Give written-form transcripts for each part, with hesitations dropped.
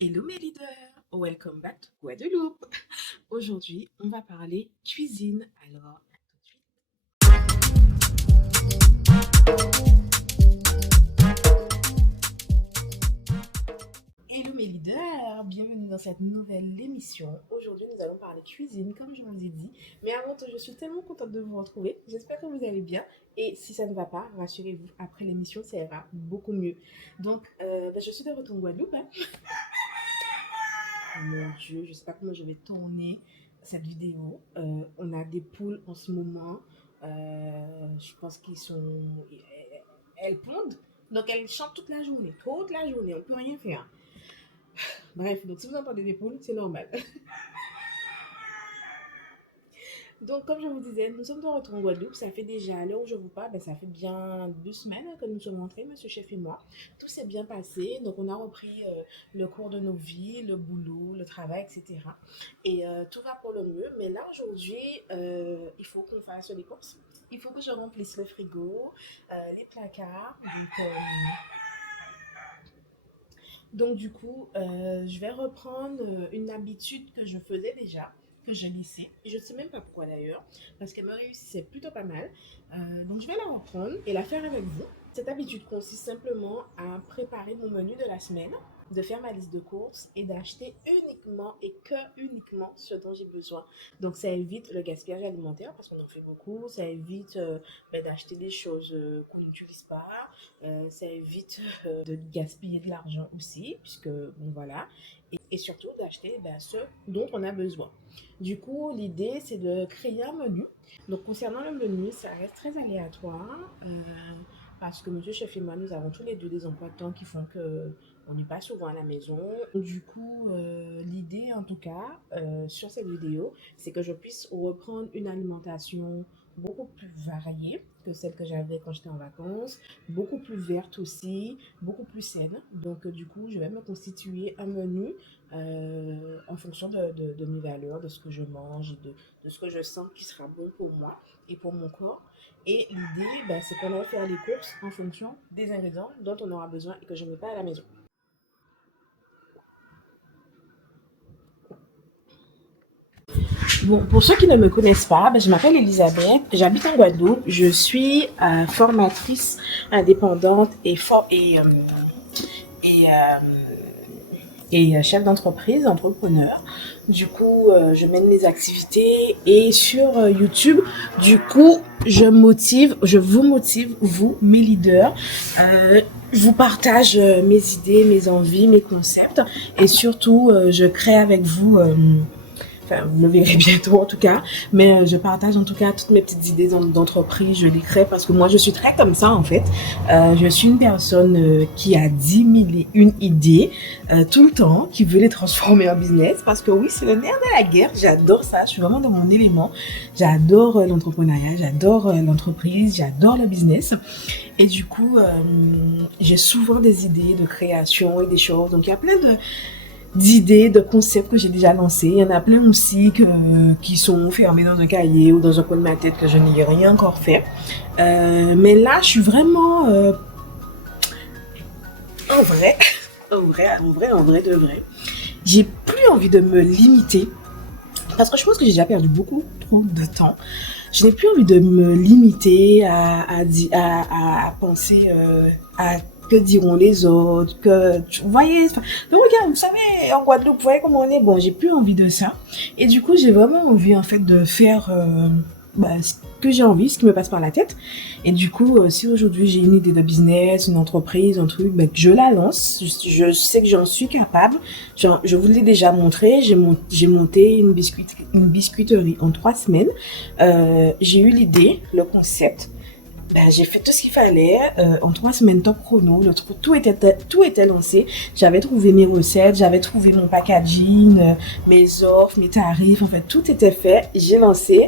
Hello mes leaders, welcome back to Guadeloupe. Aujourd'hui, on va parler cuisine. Alors, à tout de suite. Hello mes leaders, bienvenue dans cette nouvelle émission. Aujourd'hui, nous allons parler cuisine, comme je vous ai dit. Mais avant tout, je suis tellement contente de vous retrouver. J'espère que vous allez bien. Et si ça ne va pas, rassurez-vous, après l'émission, ça ira beaucoup mieux. Donc, je suis de retour en Guadeloupe, hein. Oh mon Dieu, je sais pas comment je vais tourner cette vidéo. On a des poules en ce moment. Je pense qu'ils sont. Elles pondent. Donc elles chantent toute la journée. Toute la journée. On peut rien faire. Bref, donc si vous entendez des poules, c'est normal. Donc, comme je vous disais, nous sommes de retour en Guadeloupe. Ça fait déjà, à l'heure où je vous parle, ça fait bien 2 semaines que nous sommes rentrés, monsieur chef et moi. Tout s'est bien passé. Donc, on a repris le cours de nos vies, le boulot, le travail, etc. Et tout va pour le mieux. Mais là, aujourd'hui, il faut qu'on fasse les courses. Il faut que je remplisse le frigo, les placards. Donc, du coup, je vais reprendre une habitude que je faisais déjà, que je laissais. Et je ne sais même pas pourquoi d'ailleurs, parce qu'elle me réussissait plutôt pas mal. Donc, je vais la reprendre et la faire avec vous. Cette habitude consiste simplement à préparer mon menu de la semaine, de faire ma liste de courses et d'acheter uniquement et que uniquement ce dont j'ai besoin. Donc, ça évite le gaspillage alimentaire parce qu'on en fait beaucoup. Ça évite d'acheter des choses qu'on n'utilise pas. Ça évite de gaspiller de l'argent aussi, puisque bon voilà, et surtout d'acheter ce dont on a besoin. Du coup, l'idée c'est de créer un menu. Donc concernant le menu, ça reste très aléatoire parce que monsieur chef et moi, nous avons tous les deux des emplois de temps qui font que on n'est pas souvent à la maison. Du coup, l'idée en tout cas sur cette vidéo, c'est que je puisse reprendre une alimentation beaucoup plus variée que celle que j'avais quand j'étais en vacances, beaucoup plus verte aussi, beaucoup plus saine. Donc, du coup, je vais me constituer un menu en fonction de mes valeurs, de ce que je mange, de ce que je sens qui sera bon pour moi et pour mon corps. Et l'idée, c'est qu'on va faire les courses en fonction des ingrédients dont on aura besoin et que je ne mets pas à la maison. Bon, pour ceux qui ne me connaissent pas, je m'appelle Elisabeth, j'habite en Guadeloupe, je suis formatrice indépendante et, chef d'entreprise, entrepreneur. Du coup, je mène les activités et sur YouTube, du coup, je vous motive, vous, mes leaders. Je vous partage mes idées, mes envies, mes concepts et surtout, je crée avec vous enfin, vous le verrez bientôt en tout cas, mais je partage en tout cas toutes mes petites idées d'entreprise, je les crée parce que moi je suis très comme ça en fait. Je suis une personne qui a 10 000 et une idées tout le temps, qui veut les transformer en business parce que oui, c'est le nerf de la guerre, j'adore ça, je suis vraiment dans mon élément, j'adore l'entrepreneuriat, j'adore l'entreprise, j'adore le business et du coup, j'ai souvent des idées de création et des choses, donc il y a plein d'idées, de concepts que j'ai déjà lancés. Il y en a plein aussi qui sont fermés dans un cahier ou dans un coin de ma tête que je n'ai rien encore fait. Mais là, je suis vraiment en vrai, en vrai de vrai. J'ai plus envie de me limiter parce que je pense que j'ai déjà perdu beaucoup trop de temps. Je n'ai plus envie de me limiter à penser à que diront les autres, vous voyez, regarde, vous savez, en Guadeloupe, vous voyez comment on est, bon, j'ai plus envie de ça. Et du coup, j'ai vraiment envie, en fait, de faire ce que j'ai envie, ce qui me passe par la tête. Et du coup, si aujourd'hui j'ai une idée de business, une entreprise, un truc, je la lance. Je sais que j'en suis capable. Je vous l'ai déjà montré. J'ai monté une biscuiterie en 3 semaines. J'ai eu l'idée, le concept. J'ai fait tout ce qu'il fallait en 3 semaines top chrono. Tout était lancé. J'avais trouvé mes recettes, j'avais trouvé mon packaging, mes offres, mes tarifs. En fait, tout était fait. J'ai lancé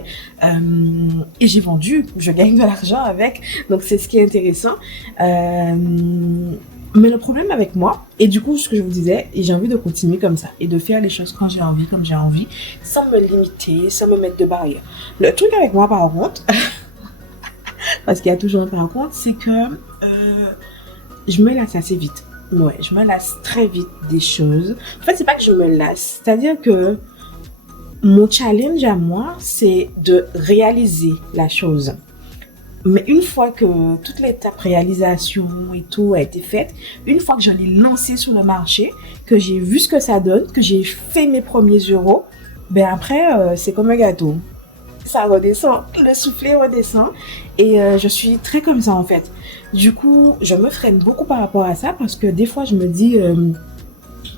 et j'ai vendu. Je gagne de l'argent avec. Donc, c'est ce qui est intéressant. Mais le problème avec moi, et du coup, ce que je vous disais, et j'ai envie de continuer comme ça, et de faire les choses quand j'ai envie, comme j'ai envie, sans me limiter, sans me mettre de barrière. Le truc avec moi, par contre, parce qu'il y a toujours un par contre, c'est que je me lasse assez vite. Ouais, je me lasse très vite des choses. En fait, c'est pas que je me lasse, c'est-à-dire que mon challenge à moi, c'est de réaliser la chose. Mais une fois que toute l'étape réalisation et tout a été faite, une fois que je l'ai lancé sur le marché, que j'ai vu ce que ça donne, que j'ai fait mes premiers euros, ben après, c'est comme un gâteau. Ça redescend, le soufflet redescend et je suis très comme ça en fait. Du coup, je me freine beaucoup par rapport à ça parce que des fois je me dis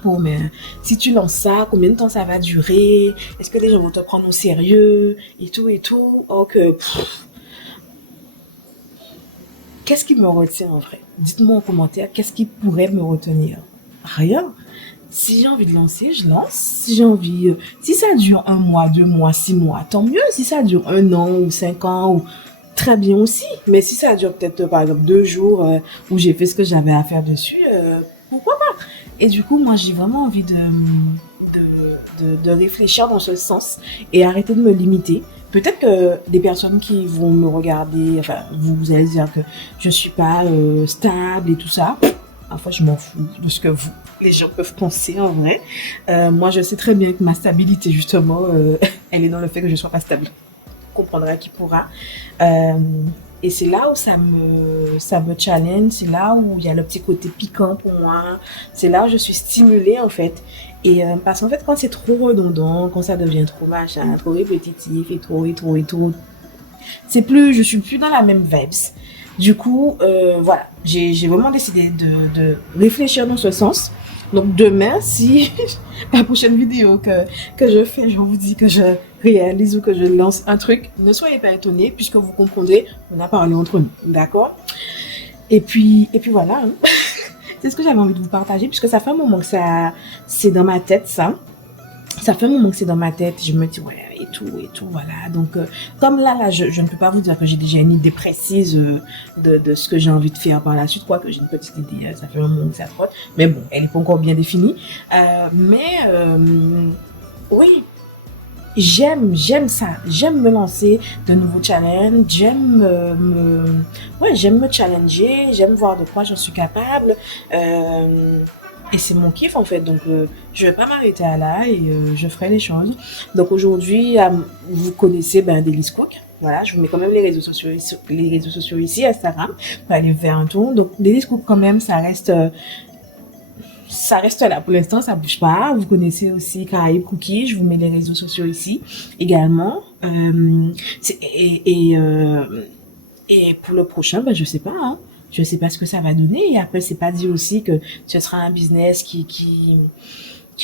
bon mais si tu lances ça, combien de temps ça va durer? Est-ce que les gens vont te prendre au sérieux et tout? Or que qu'est-ce qui me retient en vrai? Dites-moi en commentaire, qu'est-ce qui pourrait me retenir? Rien. Si j'ai envie de lancer, je lance. Si j'ai envie, si ça dure 1 mois, 2 mois, 6 mois, tant mieux. Si ça dure 1 an ou 5 ans, ou très bien aussi. Mais si ça dure peut-être par exemple 2 jours où j'ai fait ce que j'avais à faire dessus, pourquoi pas? Et du coup, moi, j'ai vraiment envie de réfléchir dans ce sens et arrêter de me limiter. Peut-être que des personnes qui vont me regarder, enfin, vous allez dire que je suis pas stable et tout ça. Parfois, je m'en fous de ce que les gens peuvent penser en vrai. Moi, je sais très bien que ma stabilité, justement, elle est dans le fait que je sois pas stable. Comprendra qui pourra. Euh, et c'est là où ça me challenge, c'est là où il y a le petit côté piquant pour moi, c'est là où je suis stimulée en fait. Et parce qu'en fait, quand c'est trop redondant, quand ça devient trop machin, trop répétitif et trop, je suis plus dans la même vibes. Du coup, voilà, j'ai vraiment décidé de réfléchir dans ce sens. Donc demain, si la prochaine vidéo que je fais, je vous dis que je réalise ou que je lance un truc, ne soyez pas étonnés puisque vous comprendrez, on a parlé entre nous, d'accord? Et puis voilà, hein. C'est ce que j'avais envie de vous partager puisque ça fait un moment que c'est dans ma tête ça. Ça fait un moment que c'est dans ma tête, je me dis ouais et tout, voilà. Donc comme là je ne peux pas vous dire que j'ai déjà une idée précise de ce que j'ai envie de faire par la suite, quoique j'ai une petite idée, ça fait un moment que ça trotte, mais bon, elle n'est pas encore bien définie. Oui, j'aime ça, j'aime me lancer de nouveaux challenges, j'aime me challenger, j'aime voir de quoi j'en suis capable. Et c'est mon kiff en fait, donc je vais pas m'arrêter à là et je ferai les choses. Donc aujourd'hui, vous connaissez Delice Cook. Voilà, je vous mets quand même les réseaux sociaux ici, Instagram, pour aller faire un tour. Donc Delice Cook quand même, ça reste là pour l'instant, ça bouge pas. Vous connaissez aussi Caraïbes Cookie, je vous mets les réseaux sociaux ici également. Et pour le prochain, je sais pas, hein. Je sais pas ce que ça va donner. Et après, c'est pas dit aussi que ce sera un business qui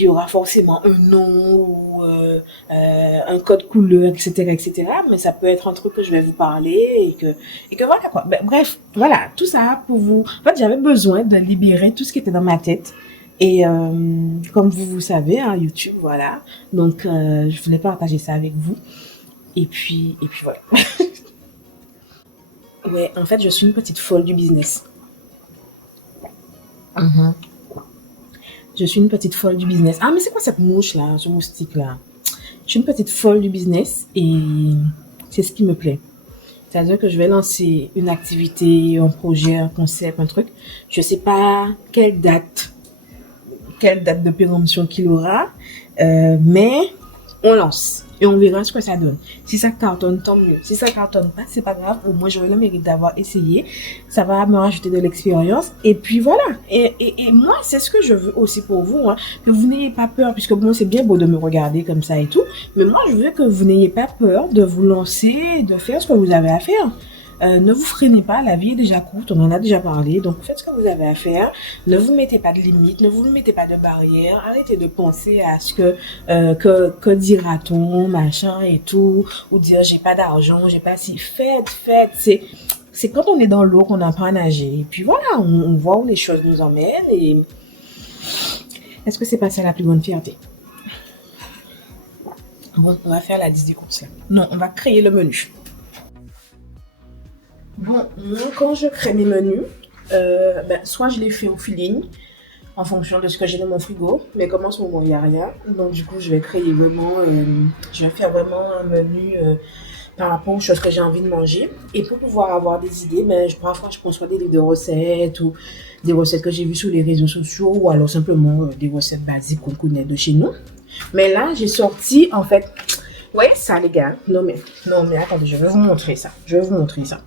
aura forcément un nom ou un code couleur, etc., etc. Mais ça peut être un truc que je vais vous parler et que voilà quoi. Bref, voilà, tout ça pour vous. En fait, j'avais besoin de libérer tout ce qui était dans ma tête. Et comme vous savez, hein, YouTube, voilà. Donc, je voulais partager ça avec vous. Et puis voilà. Ouais, en fait, je suis une petite folle du business. Mhm. Je suis une petite folle du business. Ah, mais c'est quoi cette mouche là, ce moustique là? Je suis une petite folle du business et c'est ce qui me plaît. C'est-à-dire que je vais lancer une activité, un projet, un concept, un truc. Je sais pas quelle date de péremption qu'il aura, mais on lance et on verra ce que ça donne. Si ça cartonne, tant mieux. Si ça cartonne pas, c'est pas grave. Au moins, j'aurai le mérite d'avoir essayé. Ça va me rajouter de l'expérience. Et puis voilà. Et moi, c'est ce que je veux aussi pour vous, hein, que vous n'ayez pas peur, puisque bon, c'est bien beau de me regarder comme ça et tout. Mais moi, je veux que vous n'ayez pas peur de vous lancer, de faire ce que vous avez à faire. Ne vous freinez pas, la vie est déjà courte, on en a déjà parlé, donc faites ce que vous avez à faire. Ne vous mettez pas de limites, ne vous mettez pas de barrières. Arrêtez de penser à ce que dira-t-on, machin et tout, ou dire j'ai pas d'argent, j'ai pas si. Faites. C'est quand on est dans l'eau qu'on apprend à nager. Et puis voilà, on voit où les choses nous emmènent. Et est-ce que c'est pas ça la plus grande fierté? Bon, on va faire la liste des courses là. Non, on va créer le menu. Bon, moi, quand je crée mes menus, soit je les fais au feeling, en fonction de ce que j'ai dans mon frigo, mais comme en ce moment, il n'y a rien. Donc, du coup, je vais faire vraiment un menu par rapport aux choses que j'ai envie de manger. Et pour pouvoir avoir des idées, parfois, je conçois des livres de recettes ou des recettes que j'ai vues sur les réseaux sociaux ou alors simplement des recettes basiques qu'on connaît de chez nous. Mais là, j'ai sorti, en fait, vous voyez ça, les gars? Non, mais attendez, je vais vous montrer ça. Je vais vous montrer ça.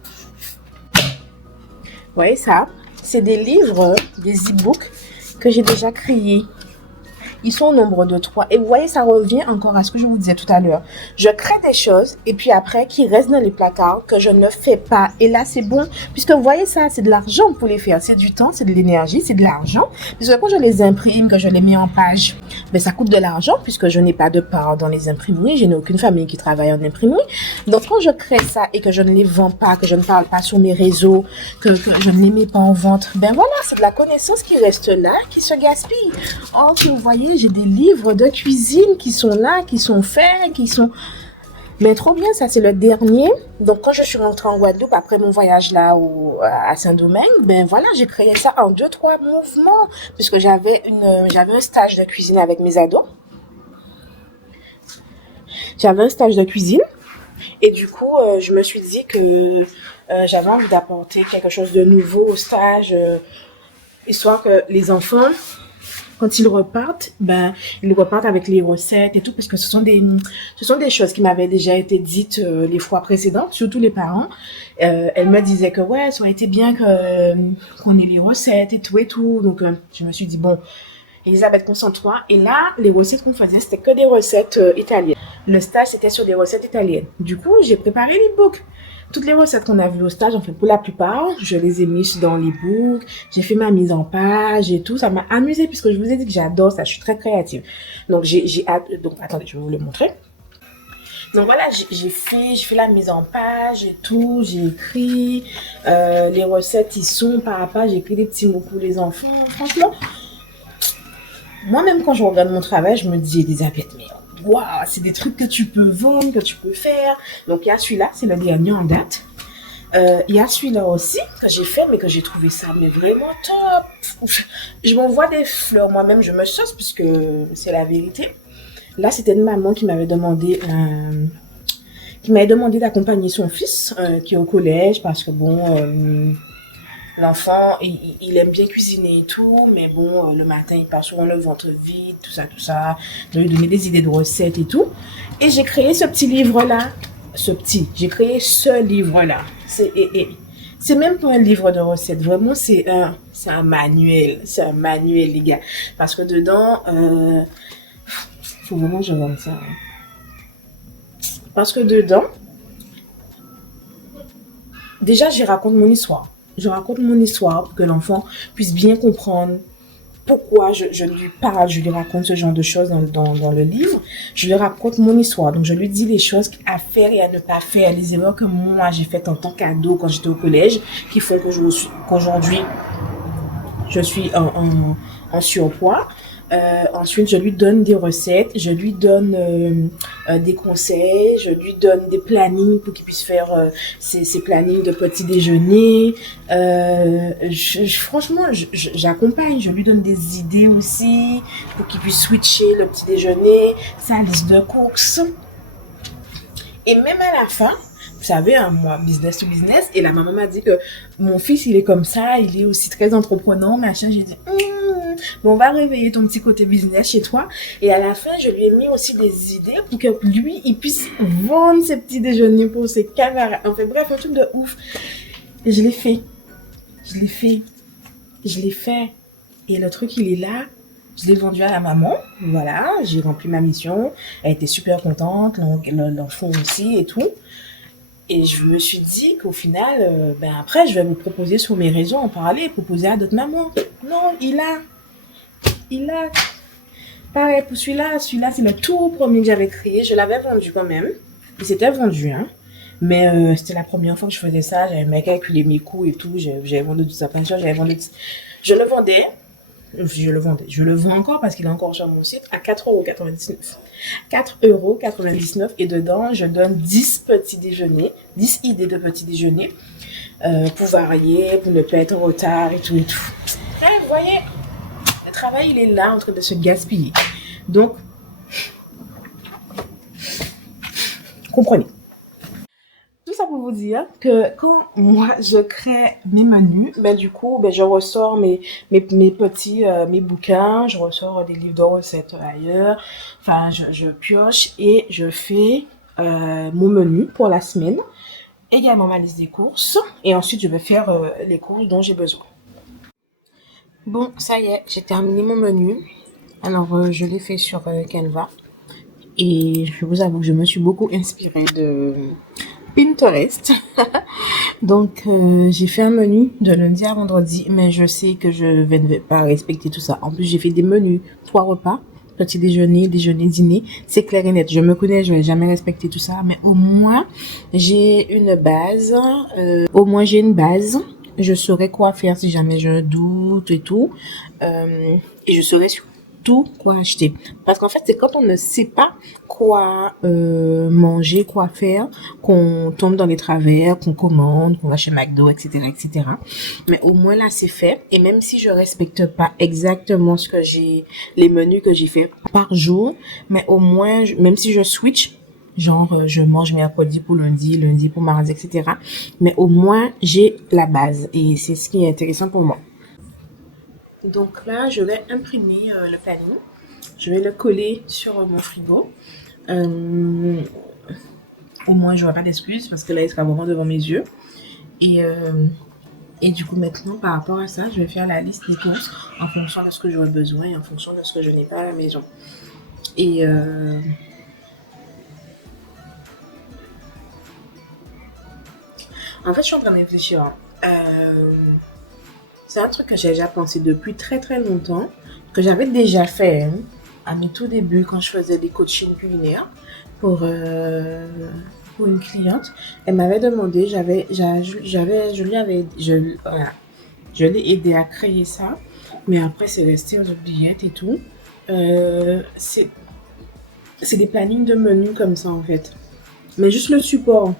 Vous voyez ça? C'est des livres, des e-books que j'ai déjà créés. Ils sont au nombre de 3. Et vous voyez, ça revient encore à ce que je vous disais tout à l'heure. Je crée des choses et puis après, qui restent dans les placards, que je ne fais pas. Et là, c'est bon. Puisque vous voyez ça, c'est de l'argent pour les faire. C'est du temps, c'est de l'énergie, c'est de l'argent. Puisque quand je les imprime, que je les mets en page, ben, ça coûte de l'argent puisque je n'ai pas de part dans les imprimeries. Je n'ai aucune famille qui travaille en imprimerie. Donc, quand je crée ça et que je ne les vends pas, que je ne parle pas sur mes réseaux, que je ne les mets pas en vente, ben voilà, c'est de la connaissance qui reste là, qui se gaspille. Or, vous voyez, j'ai des livres de cuisine qui sont là, qui sont faits, qui sont... Mais trop bien, ça c'est le dernier. Donc quand je suis rentrée en Guadeloupe après mon voyage là à Saint-Domingue, ben voilà, j'ai créé ça en 2-3 mouvements puisque j'avais un stage de cuisine avec mes ados. J'avais un stage de cuisine et du coup, je me suis dit que j'avais envie d'apporter quelque chose de nouveau au stage, histoire que les enfants, quand ils repartent, ben, ils repartent avec les recettes et tout, parce que ce sont des choses qui m'avaient déjà été dites les fois précédentes, surtout les parents. Elles me disaient que ouais, ça aurait été bien qu'on ait les recettes et tout et tout. Donc, je me suis dit, bon, Elisabeth, concentre-toi. Et là, les recettes qu'on faisait, c'était que des recettes italiennes. Le stage, c'était sur des recettes italiennes. Du coup, j'ai préparé l'e-book. Toutes les recettes qu'on a vues au stage, en fait, pour la plupart, je les ai mises dans l'e-book. J'ai fait ma mise en page et tout. Ça m'a amusée puisque je vous ai dit que j'adore ça. Je suis très créative. Donc, donc, attendez, je vais vous le montrer. Donc voilà, j'ai fait la mise en page et tout. J'ai écrit les recettes, ils sont par rapport. J'ai écrit des petits mots pour les enfants. Franchement, moi-même, quand je regarde mon travail, je me dis, Elisabeth, mais waouh, c'est des trucs que tu peux vendre, que tu peux faire. Donc, il y a celui-là, c'est le dernier en date. Il y a celui-là aussi que j'ai fait, mais que j'ai trouvé ça mais vraiment top. Je m'envoie des fleurs moi-même, je me sauce puisque c'est la vérité. Là, c'était une maman qui m'avait demandé d'accompagner son fils qui est au collège parce que bon, l'enfant, il aime bien cuisiner et tout, mais bon, le matin, il part souvent le ventre vide, tout ça, tout ça. Je lui ai donné des idées de recettes et tout. Et j'ai créé ce petit livre-là. J'ai créé ce livre-là. C'est même pas un livre de recettes. Vraiment, c'est un manuel. C'est un manuel, les gars. Parce que dedans, faut vraiment que je vende ça. Parce que dedans, déjà, j'y raconte mon histoire. Je raconte mon histoire pour que l'enfant puisse bien comprendre pourquoi je lui parle, je lui raconte ce genre de choses dans le livre. Je lui raconte mon histoire. Donc, je lui dis les choses à faire et à ne pas faire, les erreurs que moi, j'ai faites en tant qu'ado quand j'étais au collège, qui font qu'aujourd'hui, je suis en surpoids. Ensuite, je lui donne des recettes, je lui donne des conseils, je lui donne des plannings pour qu'il puisse faire ses plannings de petit déjeuner. Franchement, j'accompagne, je lui donne des idées aussi pour qu'il puisse switcher le petit déjeuner, sa liste de courses. Et même à la fin, vous savez, moi, business to business, et la maman m'a dit que mon fils, il est comme ça, il est aussi très entreprenant, machin. J'ai dit, mais on va réveiller ton petit côté business chez toi. Et à la fin, je lui ai mis aussi des idées pour que lui, il puisse vendre ses petits déjeuners pour ses camarades. Enfin bref, un truc de ouf. Et je l'ai fait. Et le truc, il est là. Je l'ai vendu à la maman. Voilà, j'ai rempli ma mission. Elle était super contente, l'enfant aussi et tout. Et je me suis dit qu'au final, après, je vais me proposer sur mes réseaux, en parler, proposer à d'autres mamans. Non, il a. Pareil pour celui-là, c'est le tout premier que j'avais créé. Je l'avais vendu quand même. Et c'était vendu, hein. Mais c'était la première fois que je faisais ça. J'avais même calculé mes coûts et tout. J'avais vendu tout ça, plein de choses. Je le vendais. Je le vends encore parce qu'il est encore sur mon site à 4,99 €. 4,99 € et dedans, je donne 10 petits déjeuners, 10 idées de petits déjeuners pour varier, pour ne pas être en retard et tout et tout. Et vous voyez, le travail, il est là en train de se gaspiller. Donc, comprenez. Tout ça pour vous dire que quand moi je crée mes menus, ben du coup, ben je ressors mes petits mes bouquins, je ressors des livres de recettes ailleurs. Enfin, je pioche et je fais mon menu pour la semaine, également ma liste des courses, et ensuite je vais faire les courses dont j'ai besoin. Bon, ça y est, j'ai terminé mon menu. Alors, je l'ai fait sur Canva. Et je vous avoue que je me suis beaucoup inspirée de Pinterest. Donc, j'ai fait un menu de lundi à vendredi, mais je sais que je ne vais pas respecter tout ça. En plus, j'ai fait des menus, 3 repas, petit déjeuner, déjeuner, dîner. C'est clair et net. Je me connais, je vais jamais respecter tout ça, mais au moins, j'ai une base. Au moins, j'ai une base. Je saurais quoi faire si jamais je doute et tout. Et je saurais surtout quoi acheter. Parce qu'en fait, c'est quand on ne sait pas quoi manger, quoi faire, qu'on tombe dans les travers, qu'on commande, qu'on va chez McDo, etc., etc. Mais au moins là, c'est fait. Et même si je respecte pas exactement ce que j'ai, les menus que j'ai fait par jour, mais au moins, même si je switch, genre je mange mercredi pour lundi, lundi pour mardi, etc. Mais au moins, j'ai la base. Et c'est ce qui est intéressant pour moi. Donc là, je vais imprimer le planning. Je vais le coller sur mon frigo. Euh, Au moins, je n'aurai pas d'excuses parce que là, il sera vraiment devant mes yeux. Et, euh, et du coup, maintenant, par rapport à ça, je vais faire la liste des courses en fonction de ce que j'aurai besoin et en fonction de ce que je n'ai pas à la maison. Et en fait, je suis en train de réfléchir. C'est un truc que j'ai déjà pensé depuis très très longtemps, que j'avais déjà fait à mes tout débuts quand je faisais des coachings culinaires pour, euh, pour une cliente. Elle m'avait demandé, voilà, je l'ai aidé à créer ça, mais après c'est resté aux oubliettes et tout. C'est des plannings de menus comme ça en fait. Mais juste le support.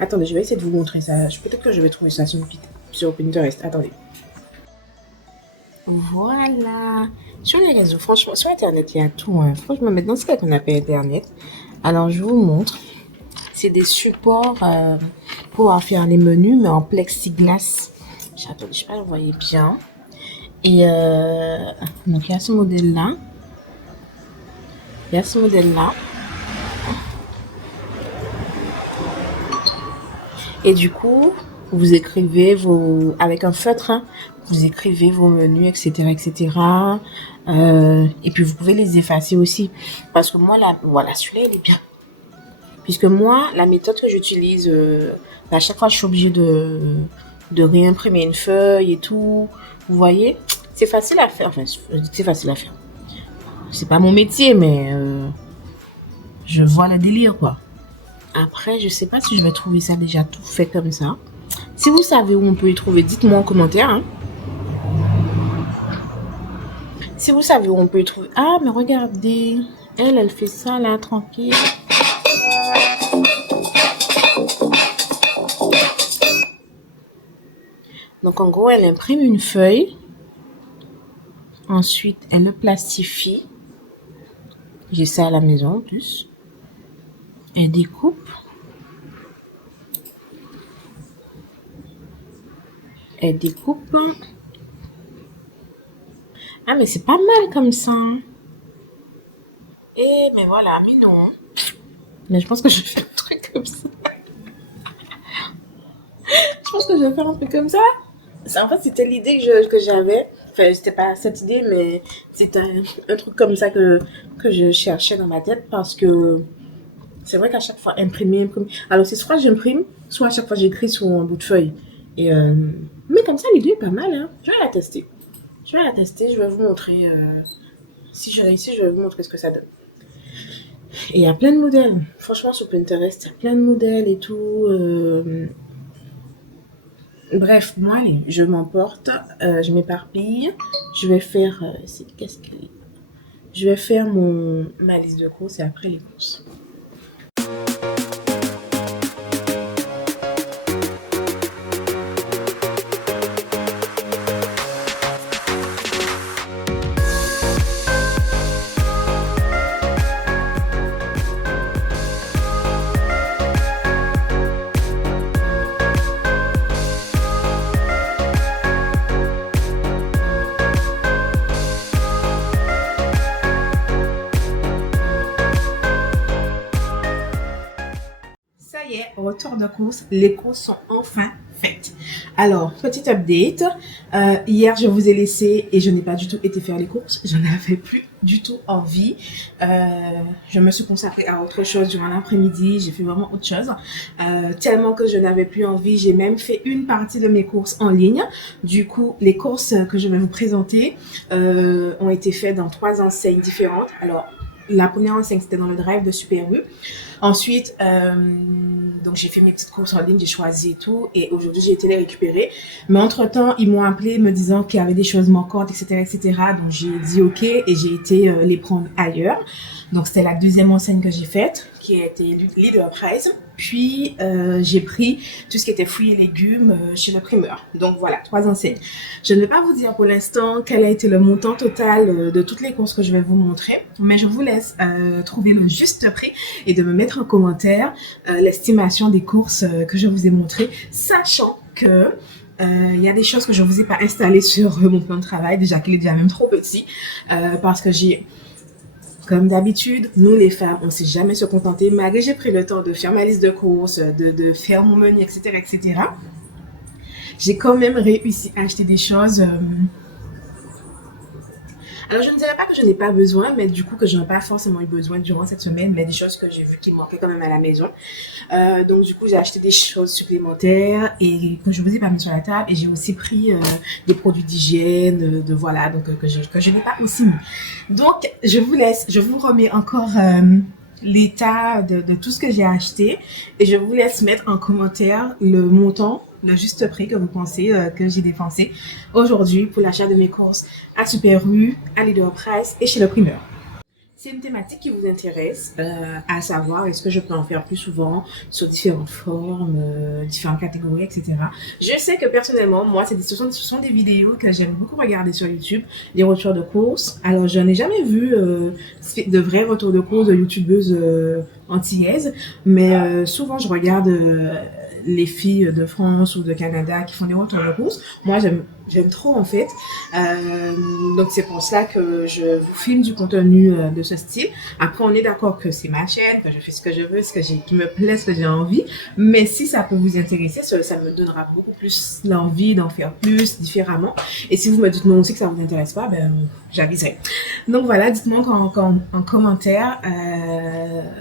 Attendez, je vais essayer de vous montrer ça. Peut-être que je vais trouver ça sur Pinterest. Attendez. Voilà. Sur les réseaux, franchement, sur Internet, il y a tout, hein. Franchement, maintenant, c'est ça qu'on appelle Internet. Alors, je vous montre. C'est des supports pour faire les menus, mais en plexiglas. Attendez, je sais pas, vous voyez bien. Et donc, il y a ce modèle-là. Il y a ce modèle-là. Et du coup, vous écrivez avec un feutre, hein, vous écrivez vos menus, etc., etc. Et puis vous pouvez les effacer aussi. Parce que moi, là, voilà, celui-là, il est bien. Puisque moi, la méthode que j'utilise, à chaque fois, je suis obligée de réimprimer une feuille et tout. Vous voyez, c'est facile à faire. Enfin, c'est facile à faire. C'est pas mon métier, mais je vois le délire, quoi. Après, je sais pas si je vais trouver ça déjà tout fait comme ça. Si vous savez où on peut y trouver, dites-moi en commentaire, hein. Si vous savez où on peut y trouver. Ah, mais regardez. Elle fait ça là, tranquille. Donc en gros, elle imprime une feuille. Ensuite, elle le plastifie. J'ai ça à la maison en plus. Elle découpe. Elle découpe. Ah, mais c'est pas mal comme ça. Eh, mais voilà, mais non. Mais je pense que je vais faire un truc comme ça. Je pense que je vais faire un truc comme ça. En fait, c'était l'idée que j'avais. Enfin, c'était pas cette idée, mais c'était un truc comme ça que je cherchais dans ma tête parce que c'est vrai qu'à chaque fois, imprimer. Alors, c'est soit j'imprime, soit à chaque fois, j'écris sur un bout de feuille. Et, mais comme ça, l'idée est pas mal, hein. Je vais la tester. Je vais vous montrer. Si je réussis, je vais vous montrer ce que ça donne. Et il y a plein de modèles. Franchement, sur Pinterest, il y a plein de modèles et tout. Bref, moi, allez, je m'emporte. Je m'éparpille. Je vais faire. Je vais faire ma liste de courses et après les courses. retour de course. Les courses sont enfin faites. Alors, petit update. Hier, je vous ai laissé et je n'ai pas du tout été faire les courses. Je n'avais plus du tout envie. Je me suis consacrée à autre chose durant l'après-midi. J'ai fait vraiment autre chose. Tellement que je n'avais plus envie. J'ai même fait une partie de mes courses en ligne. Du coup, les courses que je vais vous présenter ont été faites dans 3 enseignes différentes. Alors, la première enseigne, c'était dans le drive de Super U. Ensuite, donc j'ai fait mes petites courses en ligne, j'ai choisi et tout. Et aujourd'hui, j'ai été les récupérer. Mais entre-temps, ils m'ont appelé me disant qu'il y avait des choses manquantes, etc., etc. Donc j'ai dit OK et j'ai été les prendre ailleurs. Donc c'était la deuxième enseigne que j'ai faite, qui a été Leader Price. Puis j'ai pris tout ce qui était fruits et légumes chez le primeur. Donc voilà, 3 enseignes. Je ne vais pas vous dire pour l'instant quel a été le montant total de toutes les courses que je vais vous montrer, mais je vous laisse trouver le juste prix et de me mettre en commentaire l'estimation des courses que je vous ai montrées, sachant que il y a des choses que je ne vous ai pas installées sur mon plan de travail, déjà qu'il est déjà même trop petit, parce que j'ai... Comme d'habitude, nous les femmes, on ne sait jamais se contenter. Malgré j'ai pris le temps de faire ma liste de courses, de faire mon menu, etc., etc. J'ai quand même réussi à acheter des choses. Alors, je ne dirais pas que je n'ai pas besoin, mais du coup que je n'ai pas forcément eu besoin durant cette semaine, mais des choses que j'ai vu qui manquaient quand même à la maison. Donc, du coup, j'ai acheté des choses supplémentaires et que je vous ai pas mis sur la table. Et j'ai aussi pris des produits d'hygiène, voilà, donc que je n'ai pas aussi mis. Donc, je vous laisse, je vous remets encore l'état de tout ce que j'ai acheté et je vous laisse mettre en commentaire le montant, le juste prix que vous pensez que j'ai dépensé aujourd'hui pour l'achat de mes courses à Super U, à Leader Price et chez le primeur. C'est une thématique qui vous intéresse, à savoir est-ce que je peux en faire plus souvent sur différentes formes, différentes catégories, etc. Je sais que personnellement, moi, ce sont des vidéos que j'aime beaucoup regarder sur YouTube, des retours de courses. Alors, je n'ai jamais vu de vrais retours de courses de youtubeuses antillaises, mais souvent je regarde les filles de France ou de Canada qui font des retours de courses. Moi, j'aime trop en fait. Donc c'est pour ça que je vous filme du contenu de ce style. Après, on est d'accord que c'est ma chaîne, que je fais ce que je veux, qui me plaît, ce que j'ai envie. Mais si ça peut vous intéresser, ça me donnera beaucoup plus l'envie d'en faire plus, différemment. Et si vous me dites non aussi que ça vous intéresse pas, ben j'aviserai. Donc voilà, dites-moi en commentaire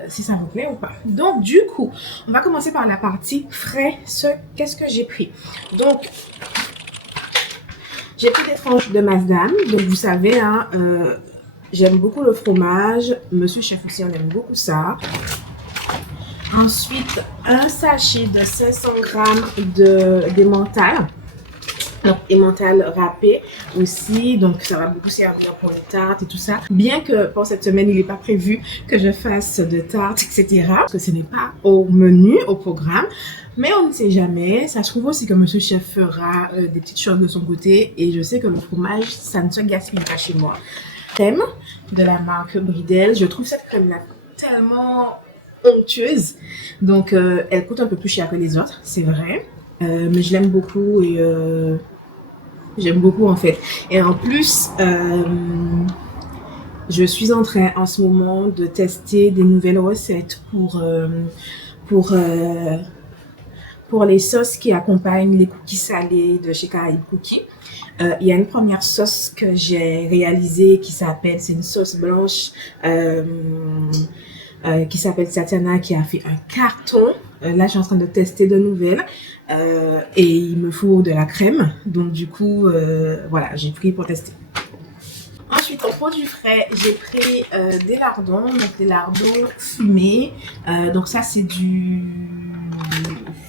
si ça vous plaît ou pas. Donc du coup, on va commencer par la partie frais. Qu'est-ce que j'ai pris? Donc, j'ai pris des tranches de Maasdam. Donc vous savez, hein, j'aime beaucoup le fromage. Monsieur Chef aussi, on aime beaucoup ça. Ensuite, un sachet de 500 grammes d'emmental. Donc, emmental râpé aussi, donc ça va beaucoup servir pour les tartes et tout ça. Bien que pour cette semaine, il n'est pas prévu que je fasse de tartes, etc. Parce que ce n'est pas au menu, au programme. Mais on ne sait jamais. Ça se trouve aussi que Monsieur Chef fera des petites choses de son côté. Et je sais que le fromage, ça ne se gaspille pas chez moi. Crème de la marque Bridel. Je trouve cette crème-là tellement onctueuse. Donc, elle coûte un peu plus cher que les autres, c'est vrai. Mais je l'aime beaucoup et j'aime beaucoup en fait. Et en plus, je suis en train en ce moment de tester des nouvelles recettes pour les sauces qui accompagnent les cookies salés de chez Caraïbes Cookies. Il y a une première sauce que j'ai réalisée c'est une sauce blanche qui s'appelle Satiana, qui a fait un carton. Là, je suis en train de tester de nouvelles. Et il me faut de la crème. Donc, du coup, voilà, j'ai pris pour tester. Ensuite, en produit frais, j'ai pris des lardons. Donc, des lardons fumés. Donc, ça, c'est du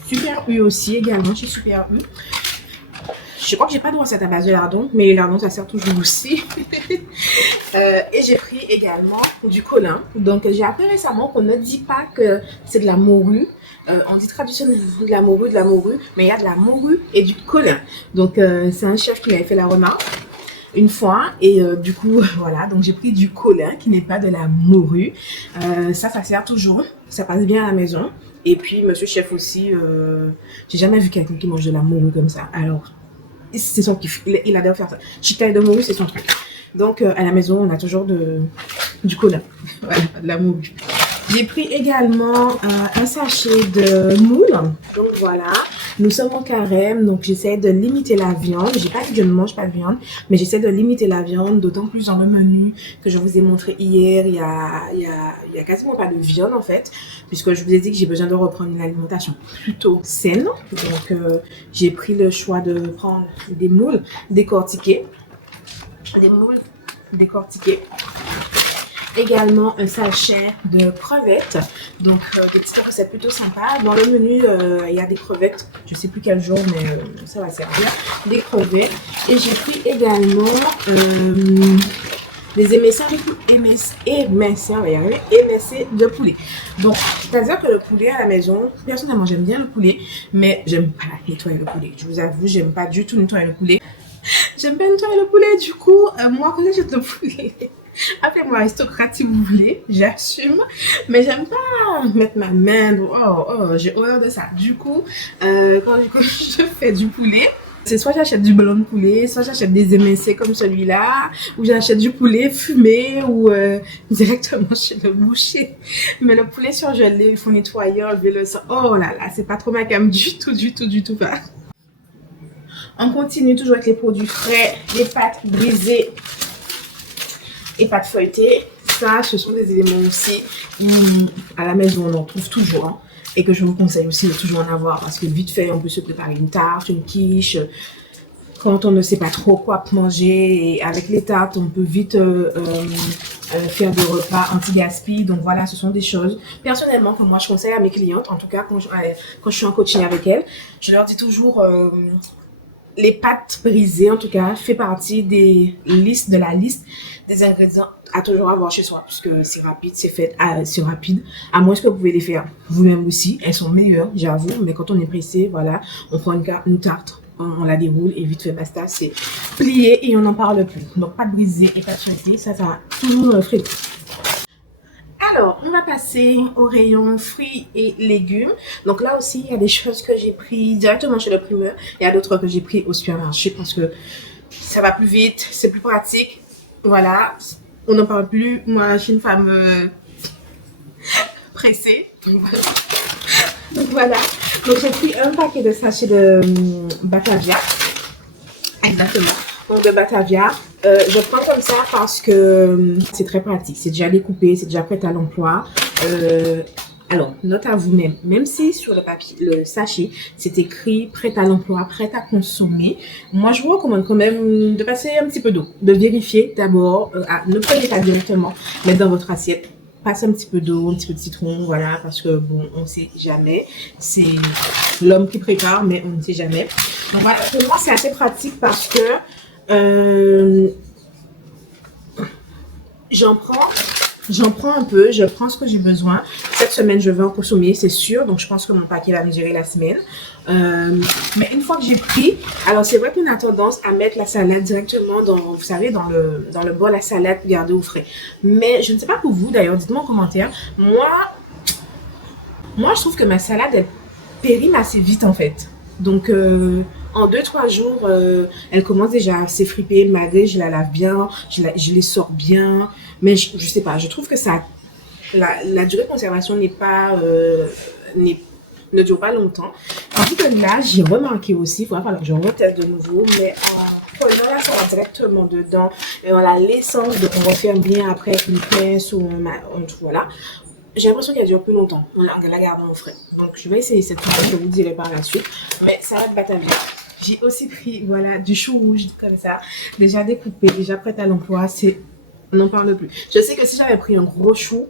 Super U aussi, également chez Super U. Je crois que j'ai pas de recette à base de lardons, mais les lardons, ça sert toujours aussi. Et j'ai pris également du colin. Donc, j'ai appris récemment qu'on ne dit pas que c'est de la morue. On dit traditionnellement de la morue, mais il y a de la morue et du colin. Donc, c'est un chef qui m'avait fait la remarque une fois. Et du coup, voilà. Donc, j'ai pris du colin qui n'est pas de la morue. Ça sert toujours. Ça passe bien à la maison. Et puis, Monsieur Chef aussi, j'ai jamais vu quelqu'un qui mange de la morue comme ça. Alors, c'est son kiff. Il adore faire ça. Chita de morue, c'est son truc. Donc, à la maison, on a toujours du colin. Voilà, de la morue. J'ai pris également un sachet de moules. Donc voilà, nous sommes en carême, donc j'essaie de limiter la viande. J'ai pas dit que je ne mange pas de viande, mais j'essaie de limiter la viande, d'autant plus dans le menu que je vous ai montré hier. Il y a quasiment pas de viande en fait, puisque je vous ai dit que j'ai besoin de reprendre une alimentation plutôt saine. Donc j'ai pris le choix de prendre des moules décortiqués. Des moules décortiqués. Également un sachet de crevettes, donc des petites recettes plutôt sympas. Dans le menu, il y a des crevettes, je sais plus quel jour, mais ça va servir. Des crevettes. Et j'ai pris également des éminceurs de poulet. Donc, c'est-à-dire que le poulet à la maison, personnellement, j'aime bien le poulet, mais j'aime pas nettoyer le poulet. Je vous avoue, j'aime pas du tout nettoyer le poulet. J'aime pas nettoyer le poulet, du coup, moi, quand j'achète le poulet, appelez-moi aristocrate si vous voulez, j'assume, mais j'aime pas mettre ma main, j'ai horreur de ça. Du coup, quand je fais du poulet, c'est soit j'achète du blanc de poulet, soit j'achète des émincés comme celui-là, ou j'achète du poulet fumé, ou directement chez le boucher. Mais le poulet surgelé, il faut nettoyer, enlever le sang. Oh là là, c'est pas trop ma cam du tout pas. On continue toujours avec les produits frais, les pâtes brisées et pâtes feuilletées. Ça, ce sont des éléments aussi à la maison, on en trouve toujours. Hein, et que je vous conseille aussi de toujours en avoir parce que vite fait, on peut se préparer une tarte, une quiche. Quand on ne sait pas trop quoi manger, et avec les tartes, on peut vite faire des repas anti-gaspi. Donc voilà, ce sont des choses personnellement que moi je conseille à mes clientes. En tout cas, quand je suis en coaching avec elles, je leur dis toujours les pâtes brisées, en tout cas, fait partie de la liste des ingrédients à toujours avoir chez soi, puisque c'est rapide, c'est rapide, à moins que vous pouvez les faire vous-même aussi. Elles sont meilleures, j'avoue, mais quand on est pressé, voilà, on prend une tarte, on la déroule et vite fait, basta, c'est plié et on n'en parle plus. Donc, pâtes brisées et pâtes feuilletées, ça va toujours frais. Alors, on va passer au rayon fruits et légumes. Donc là aussi, il y a des choses que j'ai pris directement chez le primeur. Il y a d'autres que j'ai pris au supermarché parce que ça va plus vite, c'est plus pratique. Voilà, on n'en parle plus. Moi, je suis une femme pressée. Donc voilà. Donc j'ai pris un paquet de sachets de Batavia. Exactement. Donc de Batavia. Je prends comme ça parce que c'est très pratique. C'est déjà découpé, c'est déjà prêt à l'emploi. Alors, note à vous-même, même si sur le papier, le sachet, c'est écrit prêt à l'emploi, prêt à consommer, moi je vous recommande quand même de passer un petit peu d'eau, de vérifier d'abord, ne prenez pas directement, mettre dans votre assiette, passez un petit peu d'eau, un petit peu de citron, voilà, parce que bon, on ne sait jamais, c'est l'homme qui prépare, mais on ne sait jamais. Donc voilà, pour moi c'est assez pratique parce que j'en prends un peu, je prends ce que j'ai besoin. Cette semaine, je vais en consommer, c'est sûr. Donc, je pense que mon paquet va me durer la semaine. Mais une fois que j'ai pris, alors c'est vrai qu'on a tendance à mettre la salade directement vous savez, dans le bol à salade gardé au frais. Mais je ne sais pas pour vous, d'ailleurs, dites-moi en commentaire. Moi, je trouve que ma salade, elle périme assez vite, en fait. Donc, en 2-3 jours, elle commence déjà à s'effriper, malgré je la lave bien, je les sors bien. Mais je sais pas, je trouve que la durée de conservation ne dure pas longtemps. Tandis que là, j'ai remarqué aussi, il va falloir que je reteste de nouveau, mais en prenant la salade directement dedans et en la laissant, donc on referme bien après avec une pince ou voilà. J'ai l'impression qu'elle dure plus longtemps en la gardant au frais. Donc, je vais essayer cette fois, je vous dirai par la suite. Mais salade Batavia. J'ai aussi pris, voilà, du chou rouge comme ça, déjà découpé, déjà prêt à l'emploi. On n'en parle plus. Je sais que si j'avais pris un gros chou,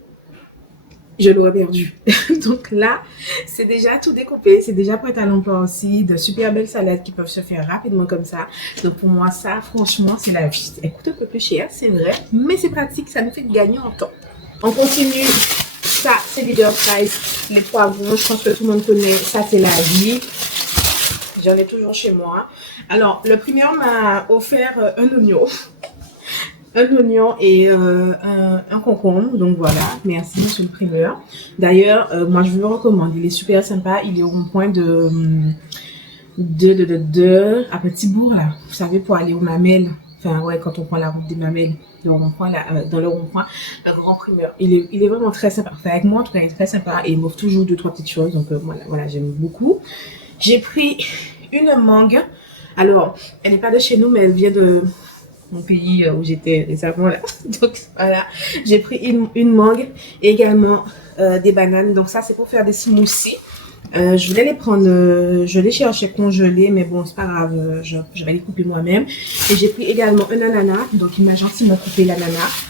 je l'aurais perdu. Donc là, c'est déjà tout découpé, c'est déjà prêt à l'emploi aussi. De super belles salades qui peuvent se faire rapidement comme ça. Donc pour moi, ça, franchement, c'est la vie. Elle coûte un peu plus cher, c'est vrai, mais c'est pratique, ça nous fait gagner en temps. On continue. Ça, c'est Leader Price, les poivrons, je pense que tout le monde connaît, ça c'est la vie. J'en ai toujours chez moi. Alors, le primeur m'a offert un oignon. Un oignon et un concombre. Donc voilà, merci monsieur le primeur. D'ailleurs, moi je vous le recommande, il est super sympa. Il est au rond-point à Petit-Bourg là. Vous savez, pour aller au Mamel. Enfin, ouais, quand on prend la route des Mamelles, le rond-point, là, dans le rond-point, le grand primeur. Il est vraiment très sympa. Enfin, avec moi, en tout cas, il est très sympa et il m'offre toujours deux, trois petites choses. Donc, voilà, j'aime beaucoup. J'ai pris une mangue. Alors, elle n'est pas de chez nous, mais elle vient de mon pays où j'étais récemment là. Donc, voilà. J'ai pris une mangue et également des bananes. Donc, ça, c'est pour faire des smoothies. Je voulais les prendre, je les cherchais congelés, mais bon, c'est pas grave, je vais les couper moi-même. Et j'ai pris également un ananas, donc il m'a gentiment coupé l'ananas.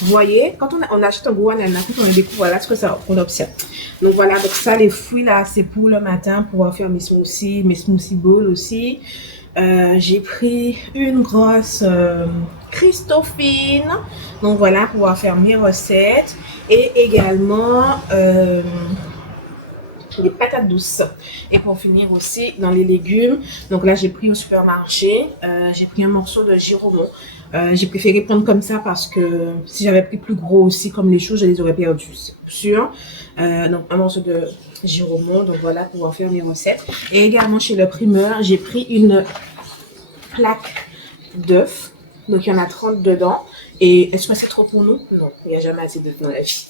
Vous voyez, quand on achète un gros ananas, quand on le découvre, voilà ce que ça qu'on observe. Donc voilà, donc ça, les fruits là, c'est pour le matin, pour faire mes smoothie bowls aussi. J'ai pris une grosse Christophine, donc voilà, pour pouvoir faire mes recettes. Et également des patates douces. Et pour finir aussi, dans les légumes, donc là j'ai pris au supermarché, j'ai pris un morceau de giromon. J'ai préféré prendre comme ça parce que si j'avais pris plus gros aussi comme les choux, je les aurais perdus, c'est sûr. Donc un morceau de giromon, donc voilà, pour pouvoir faire mes recettes. Et également chez le primeur, j'ai pris une plaque d'œufs. Donc il y en a 30 dedans. Et est-ce que c'est trop pour nous? Non, il n'y a jamais assez d'œufs dans la vie.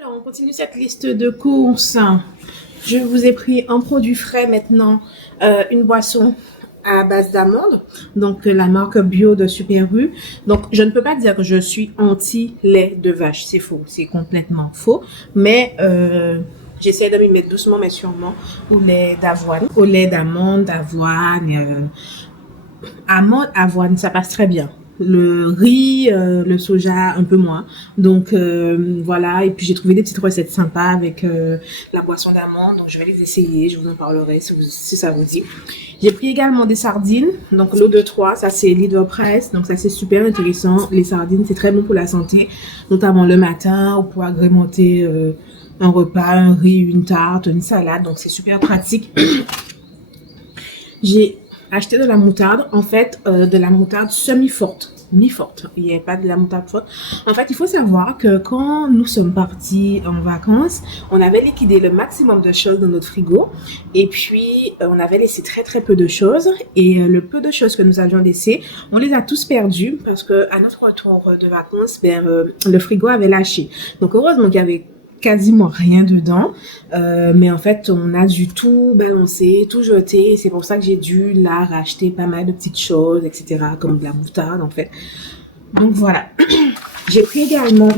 Alors, on continue cette liste de courses. Je vous ai pris en produit frais maintenant une boisson à base d'amandes, donc la marque bio de Super U. Donc, je ne peux pas dire que je suis anti-lait de vache, c'est faux, c'est complètement faux. Mais j'essaie de m'y mettre doucement mais sûrement au lait d'avoine, au lait d'amande, d'avoine, amande, avoine, ça passe très bien. Le riz, le soja, un peu moins. Donc voilà, et puis j'ai trouvé des petites recettes sympas avec la boisson d'amande. Donc je vais les essayer, je vous en parlerai si ça vous dit. J'ai pris également des sardines, donc l'eau de 3, ça c'est Leader Price, donc ça c'est super intéressant. Les sardines c'est très bon pour la santé, notamment le matin ou pour agrémenter un repas, un riz, une tarte, une salade, donc c'est super pratique. J'ai acheté de la moutarde, en fait, de la moutarde semi-forte, mi-forte. Il n'y a pas de la moutarde forte. En fait, il faut savoir que quand nous sommes partis en vacances, on avait liquidé le maximum de choses dans notre frigo. Et puis, on avait laissé très, très peu de choses. Et le peu de choses que nous avions laissé, on les a tous perdus parce que à notre retour de vacances, le frigo avait lâché. Donc, heureusement qu'il y avait quasiment rien dedans, mais en fait on a dû tout balancer, tout jeter, c'est pour ça que j'ai dû là racheter pas mal de petites choses, etc., comme de la moutarde en fait. Donc voilà. J'ai pris également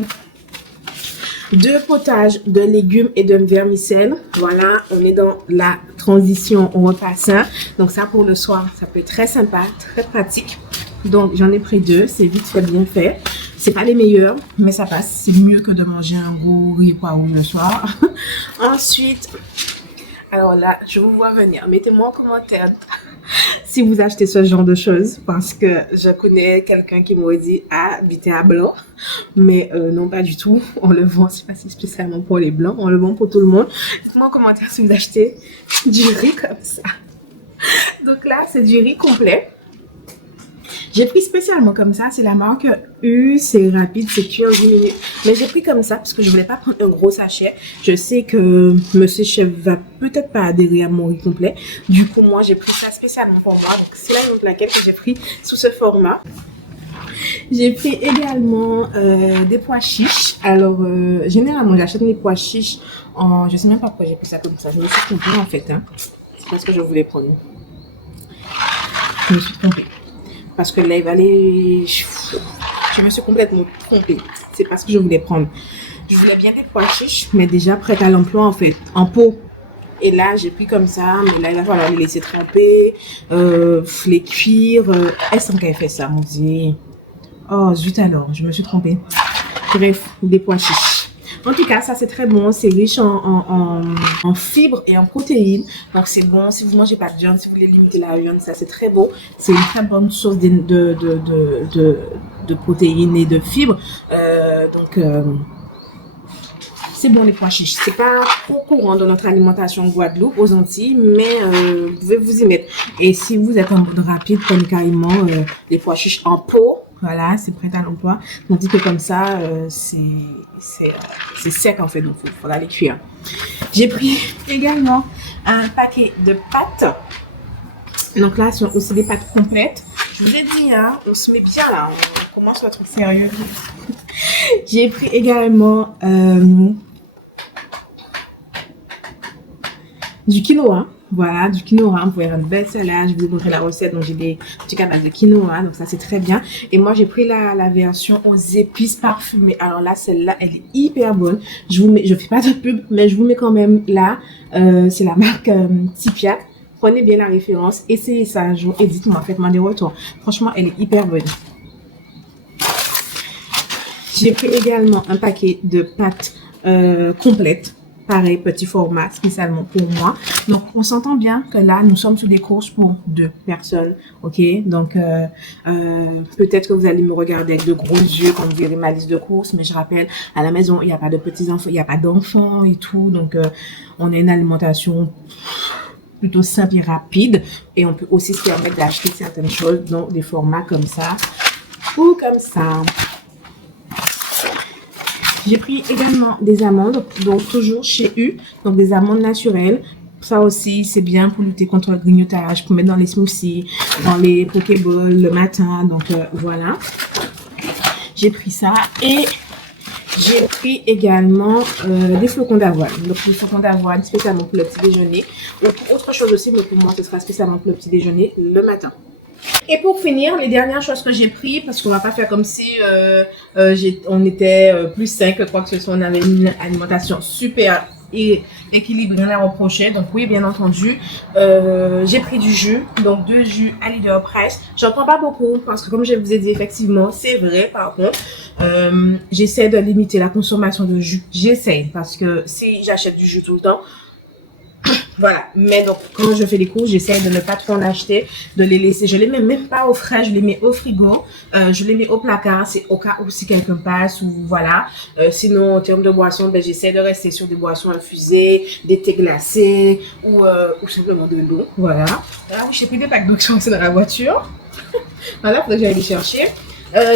2 potages de légumes et de vermicelles. Voilà, on est dans la transition au repas sain, donc ça pour le soir ça peut être très sympa, très pratique. Donc j'en ai pris 2, c'est vite fait, bien fait. C'est pas les meilleurs, mais ça passe. C'est mieux que de manger un gros riz poireau le soir. Ensuite, alors là, je vous vois venir. Mettez-moi en commentaire si vous achetez ce genre de choses, parce que je connais quelqu'un qui m'aurait dit ah, habitez à blanc, mais non, pas du tout. On le vend, c'est pas si spécialement pour les blancs, on le vend pour tout le monde. Mettez-moi en commentaire si vous achetez du riz comme ça. Donc là, c'est du riz complet. J'ai pris spécialement comme ça, c'est la marque U, c'est rapide, c'est cuit en 10 minutes. Mais j'ai pris comme ça parce que je voulais pas prendre un gros sachet. Je sais que Monsieur Chef va peut-être pas adhérer à mon riz complet. Du coup, moi, j'ai pris ça spécialement pour moi. C'est la raison pour laquelle j'ai pris sous ce format. J'ai pris également des pois chiches. Alors, généralement, j'achète mes pois chiches en... Je sais même pas pourquoi j'ai pris ça comme ça. Je me suis trompée en fait. Hein. C'est pas ce que je voulais prendre. Je me suis trompée. Parce que là, il va aller... Je me suis complètement trompée. C'est pas ce que je voulais prendre. Je voulais bien des pois chiches, mais déjà prêtes à l'emploi en fait, en pot. Et là, j'ai pris comme ça, mais là, il va falloir les laisser tremper, les cuire. Est-ce qu'elle fait ça, on dit? Oh, zut alors, je me suis trompée. Bref, des pois chiches. En tout cas, ça c'est très bon, c'est riche en fibres et en protéines. Donc c'est bon, si vous mangez pas de viande, si vous voulez limiter la viande, ça c'est très bon. C'est une très bonne source de protéines et de fibres. C'est bon les pois chiches. C'est pas trop courant dans notre alimentation en Guadeloupe, aux Antilles, mais vous pouvez vous y mettre. Et si vous êtes en mode rapide, comme carrément les pois chiches en pot, voilà, c'est prêt à l'emploi. On dit que comme ça, c'est sec en fait, donc il faudra les cuire. J'ai pris également un paquet de pâtes. Donc là, ce sont aussi des pâtes complètes. je vous ai dit, hein, on se met bien là, on commence le truc sérieux. J'ai pris également du quinoa. Voilà, du quinoa, vous pouvez faire une belle salade. Je vous ai montré la recette, donc j'ai des petits à base de quinoa, donc ça c'est très bien. Et moi j'ai pris la version aux épices parfumées. Alors là, celle-là, elle est hyper bonne. Je vous mets, je fais pas de pub, mais je vous mets quand même là. C'est la marque Tipiak. Prenez bien la référence, essayez ça un jour et dites-moi, faites-moi des retours. Franchement, elle est hyper bonne. J'ai pris également un paquet de pâtes complètes. Pareil, petit format, spécialement pour moi. Donc, on s'entend bien que là, nous sommes sur des courses pour 2 personnes, ok? Donc, peut-être que vous allez me regarder avec de gros yeux quand vous verrez ma liste de courses, mais je rappelle, à la maison, il n'y a pas de petits-enfants, il n'y a pas d'enfants et tout. Donc, on a une alimentation plutôt simple et rapide. Et on peut aussi se permettre d'acheter certaines choses dans des formats comme ça ou comme ça. J'ai pris également des amandes, donc toujours chez U, donc des amandes naturelles. Ça aussi, c'est bien pour lutter contre le grignotage, pour mettre dans les smoothies, dans les pokéballs le matin. Donc voilà, j'ai pris ça et j'ai pris également des flocons d'avoine. Donc des flocons d'avoine spécialement pour le petit déjeuner. Ou pour autre chose aussi, mais pour moi, ce sera spécialement pour le petit déjeuner le matin. Et pour finir, les dernières choses que j'ai pris, parce qu'on va pas faire comme si on était plus 5, quoi que ce soit, on avait une alimentation super équilibrée, on la reprochait. Donc oui, bien entendu, j'ai pris du jus, donc 2 jus à Leader Price. J'en prends pas beaucoup parce que comme je vous ai dit, effectivement, c'est vrai par contre. J'essaie de limiter la consommation de jus. J'essaie parce que si j'achète du jus tout le temps, voilà, mais donc quand je fais les courses, j'essaie de ne pas trop en acheter, de les laisser. Je les mets même pas au frais, je les mets au frigo, je les mets au placard, c'est au cas où si quelqu'un passe ou voilà. Sinon, en termes de boissons, ben, j'essaie de rester sur des boissons infusées, des thés glacés ou simplement de l'eau. Voilà. Là, j'ai pris des packs d'eau qui sont dans la voiture. Voilà, faudrait que j'aille les chercher.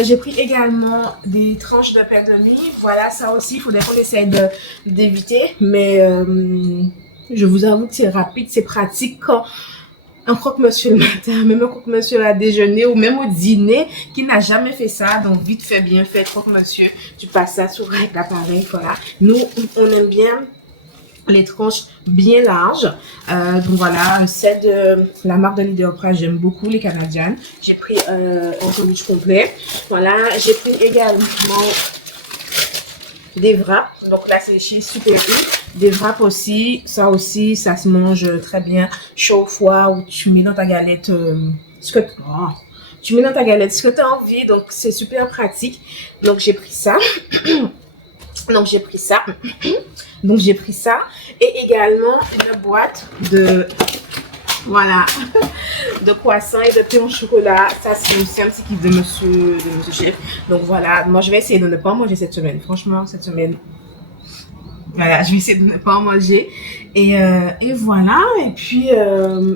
J'ai pris également des tranches de pain de mie. Voilà, ça aussi, il faudrait qu'on essaye d'éviter, mais je vous avoue que c'est rapide, c'est pratique quand un croque-monsieur le matin, même un croque-monsieur à déjeuner ou même au dîner qui n'a jamais fait ça. Donc, vite fait, bien fait, croque-monsieur, tu passes ça sur l'appareil, voilà. Nous, on aime bien les tranches bien larges. Donc voilà, c'est de la marque de Leader Price, j'aime beaucoup les Canadiennes. J'ai pris un sandwich complet. Voilà, j'ai pris également des wraps, donc là c'est chez Super U. Des wraps aussi, ça se mange très bien chaud au foie ou tu mets dans ta galette ce que tu mets dans ta galette ce que tu as envie, donc c'est super pratique. Donc j'ai pris ça. Donc j'ai pris ça et également une boîte de voilà de croissants et de pain au chocolat. Ça c'est un petit kiff de monsieur chef. Donc voilà, moi je vais essayer de ne pas en manger cette semaine. Franchement cette semaine, voilà, je vais essayer de ne pas en manger. Et voilà. Et puis,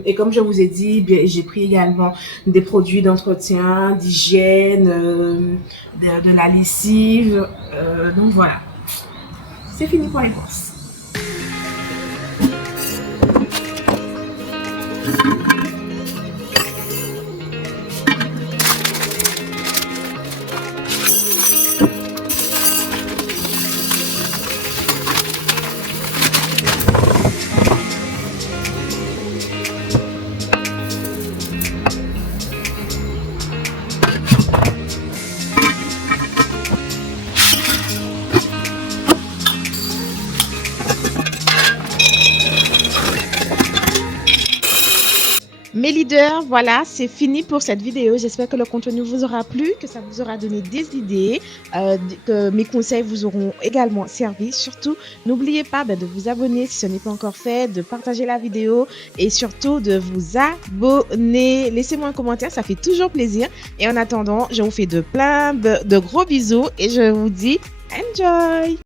et comme je vous ai dit, j'ai pris également des produits d'entretien, d'hygiène, de la lessive. Donc voilà. C'est fini pour les courses. Mes leaders, voilà, c'est fini pour cette vidéo. J'espère que le contenu vous aura plu, que ça vous aura donné des idées, que mes conseils vous auront également servi. Surtout, n'oubliez pas de vous abonner si ce n'est pas encore fait, de partager la vidéo et surtout de vous abonner. Laissez-moi un commentaire, ça fait toujours plaisir. Et en attendant, je vous fais plein de gros bisous et je vous dis enjoy!